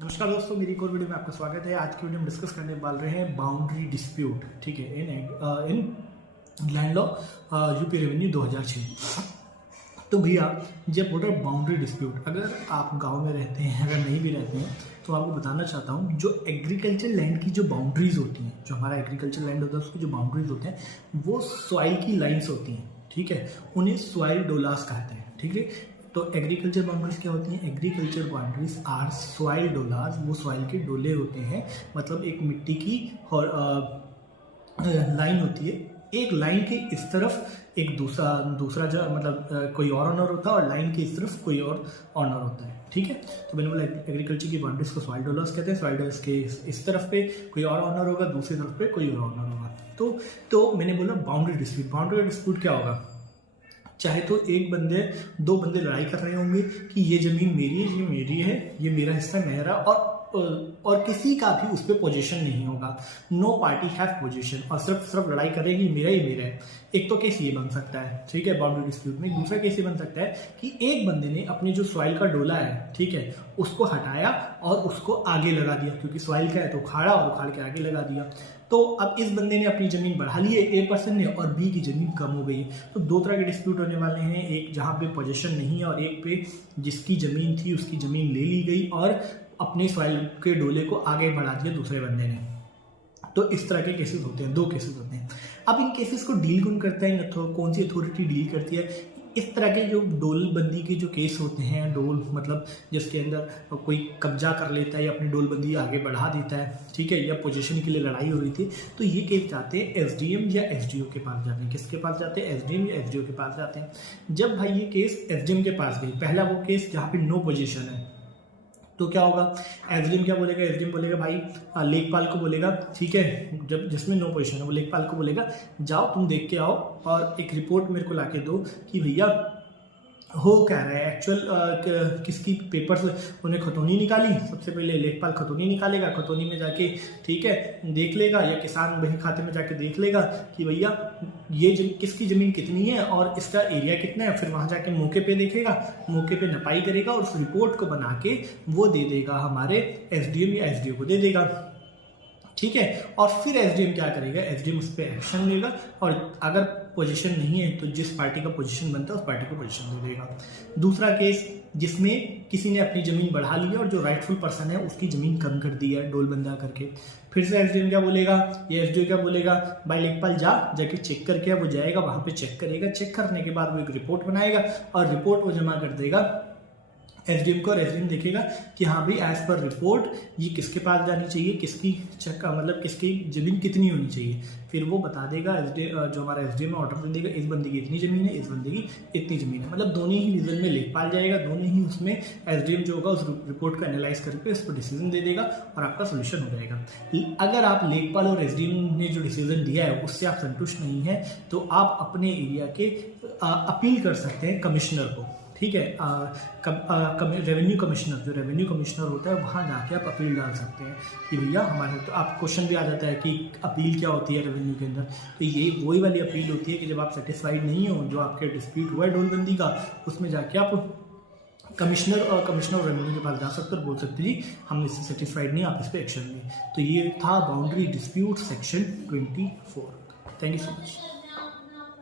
नमस्कार दोस्तों, मेरी एक और वीडियो में आपका स्वागत है। आज की वीडियो में डिस्कस करने वाले हैं बाउंड्री डिस्प्यूट। ठीक है, इन लैंड लॉ यूपी रेवेन्यू 2006। तो भैया, जब बोल रहे बाउंड्री डिस्प्यूट, अगर आप गांव में रहते हैं, अगर नहीं भी रहते हैं, तो आपको बताना चाहता हूँ, जो एग्रीकल्चर लैंड की जो बाउंड्रीज होती हैं, जो हमारा एग्रीकल्चर लैंड होता है उसकी जो बाउंड्रीज होते हैं, वो सॉइल की लाइन्स होती हैं। ठीक है, उन्हें सॉइल डोलास कहते हैं। ठीक है, तो एग्रीकल्चर बाउंड्रीज क्या होती हैं? Agriculture boundaries are soil Dolas, वो सॉइल के डोले होते हैं। मतलब एक मिट्टी की लाइन होती है, एक लाइन के इस तरफ एक दूसरा जो मतलब कोई और ऑनर होता है, और लाइन के इस तरफ कोई और ऑनर होता है। ठीक है, तो मैंने बोला एग्रीकल्चर की बाउंड्रीज को सॉइल डोलास कहते हैं। सॉइल डोलास के इस तरफ पे कोई और ऑनर होगा, दूसरी तरफ पे कोई और ऑनर होगा। तो मैंने बोला बाउंड्री डिस्प्यूट। बाउंड्री डिस्प्यूट क्या होगा? चाहे तो दो बंदे लड़ाई कर रहे होंगे कि ये जमीन मेरी है, ये मेरी है, ये मेरा हिस्सा मेरा, और किसी का भी उस पर पोजीशन नहीं होगा। नो पार्टी हैव पोजीशन, और सिर्फ लड़ाई करेगी मेरा ही मेरा है। एक तो केस ये बन सकता है, ठीक है, बाउंड्री डिस्प्यूट में। दूसरा केस ये बन सकता है कि एक बंदे ने अपनी जो सॉइल का डोला है, ठीक है, उसको हटाया और उसको आगे लगा दिया, क्योंकि सॉइल का है तो उखाड़ा और उखाड़ के आगे लगा दिया। तो अब इस बंदे ने अपनी जमीन बढ़ा ली है, ए पर्सन ने, और बी की जमीन कम हो गई है। तो दो तरह के डिस्प्यूट होने वाले हैं, एक जहां पे पोजीशन नहीं है, और एक पे जिसकी जमीन थी उसकी जमीन ले ली गई और अपने सॉइल के डोले को आगे बढ़ा दिया दूसरे बंदे ने। तो इस तरह के केसेस होते हैं, दो केसेस होते हैं। अब इन केसेस को डील कौन करता है, कौन सी अथॉरिटी डील करती है? इस तरह के जो डोलबंदी के जो केस होते हैं, डोल मतलब जिसके अंदर कोई कब्जा कर लेता है या अपनी डोलबंदी आगे बढ़ा देता है, ठीक है, या पोजीशन के लिए लड़ाई हो रही थी, तो ये केस जाते हैं एसडीएम या एसडीओ के पास जाते हैं। किसके पास जाते हैं? एसडीएम या एसडीओ के पास जाते हैं। जब भाई ये केस एसडीएम के पास गई, पहला वो केस जहाँ पे नो पोजीशन है, तो क्या होगा? एसडीएम क्या बोलेगा? एसडीएम बोलेगा भाई लेखपाल को बोलेगा, ठीक है, जब जिसमें नो पोजीशन है वो लेखपाल को बोलेगा जाओ तुम देख के आओ और एक रिपोर्ट मेरे को लाके दो कि भैया हो क्या रहा है एक्चुअल, किसकी पेपर्स उन्हें खतौनी निकाली। सबसे पहले लेखपाल खतौनी निकालेगा, खतौनी में जाके ठीक है देख लेगा, या किसान बही खाते में जाके देख लेगा कि भैया ये किसकी ज़मीन कितनी है और इसका एरिया कितना है। फिर वहाँ जाके मौके पे देखेगा, मौके पे नपाई करेगा और उस रिपोर्ट को बना के वो दे देगा हमारे एसडीएम या एसडीओ को दे देगा। ठीक है, और फिर एसडीएम क्या करेगा? एसडीएम उस पर एक्शन लेगा, और अगर पोजीशन नहीं है तो जिस पार्टी का पोजीशन बनता है उस पार्टी को पोजीशन दे देगा। दूसरा केस जिसमें किसी ने अपनी जमीन बढ़ा ली है और जो राइटफुल पर्सन है उसकी जमीन कम कर दी है डोलबंदा करके। फिर से एसडीएम क्या बोलेगा, ये एसडीओ क्या बोलेगा, भाई लेखपाल जाके चेक करके, वो जाएगा वहां पे चेक करेगा, चेक करने के बाद वो एक रिपोर्ट बनाएगा और रिपोर्ट वो जमा कर देगा एसडीएम को, और एसडीएम देखेगा कि हाँ भाई एज पर रिपोर्ट ये किसके पास जानी चाहिए, किसकी चेक मतलब किसकी जमीन कितनी होनी चाहिए। फिर वो बता देगा, जो हमारा एसडीएम ऑर्डर दे देगा, इस बंदे की इतनी जमीन है, इस बंदे की इतनी जमीन है। मतलब दोनों ही रीजन में लेखपाल जाएगा, दोनों ही उसमें एसडीएम जो होगा उस रिपोर्ट को एनालाइज करके उस पर डिसीजन दे देगा और आपका सोल्यूशन हो जाएगा। अगर आप लेखपाल और एसडीएम ने जो डिसीजन दिया है उससे आप संतुष्ट नहीं है तो आप अपने एरिया के अपील कर सकते हैं कमिश्नर को। ठीक है, रेवेन्यू कमिश्नर, जो रेवेन्यू कमिश्नर होता है वहाँ जाके आप अपील डाल सकते हैं कि भैया हमारे, तो आप क्वेश्चन भी आ जाता है कि अपील क्या होती है रेवेन्यू के अंदर। तो ये वही वाली अपील होती है कि जब आप सेटिस्फाइड नहीं हो, जो आपके डिस्प्यूट हुआ है डोलबंदी का, उसमें जाके आप कमिश्नर रेवेन्यू के पास जा सकते और बोल सकते जी हम इससे सेटिस्फाइड नहीं, आप इस पर एक्शन लें। तो ये था boundary dispute section 24। Thank you so much.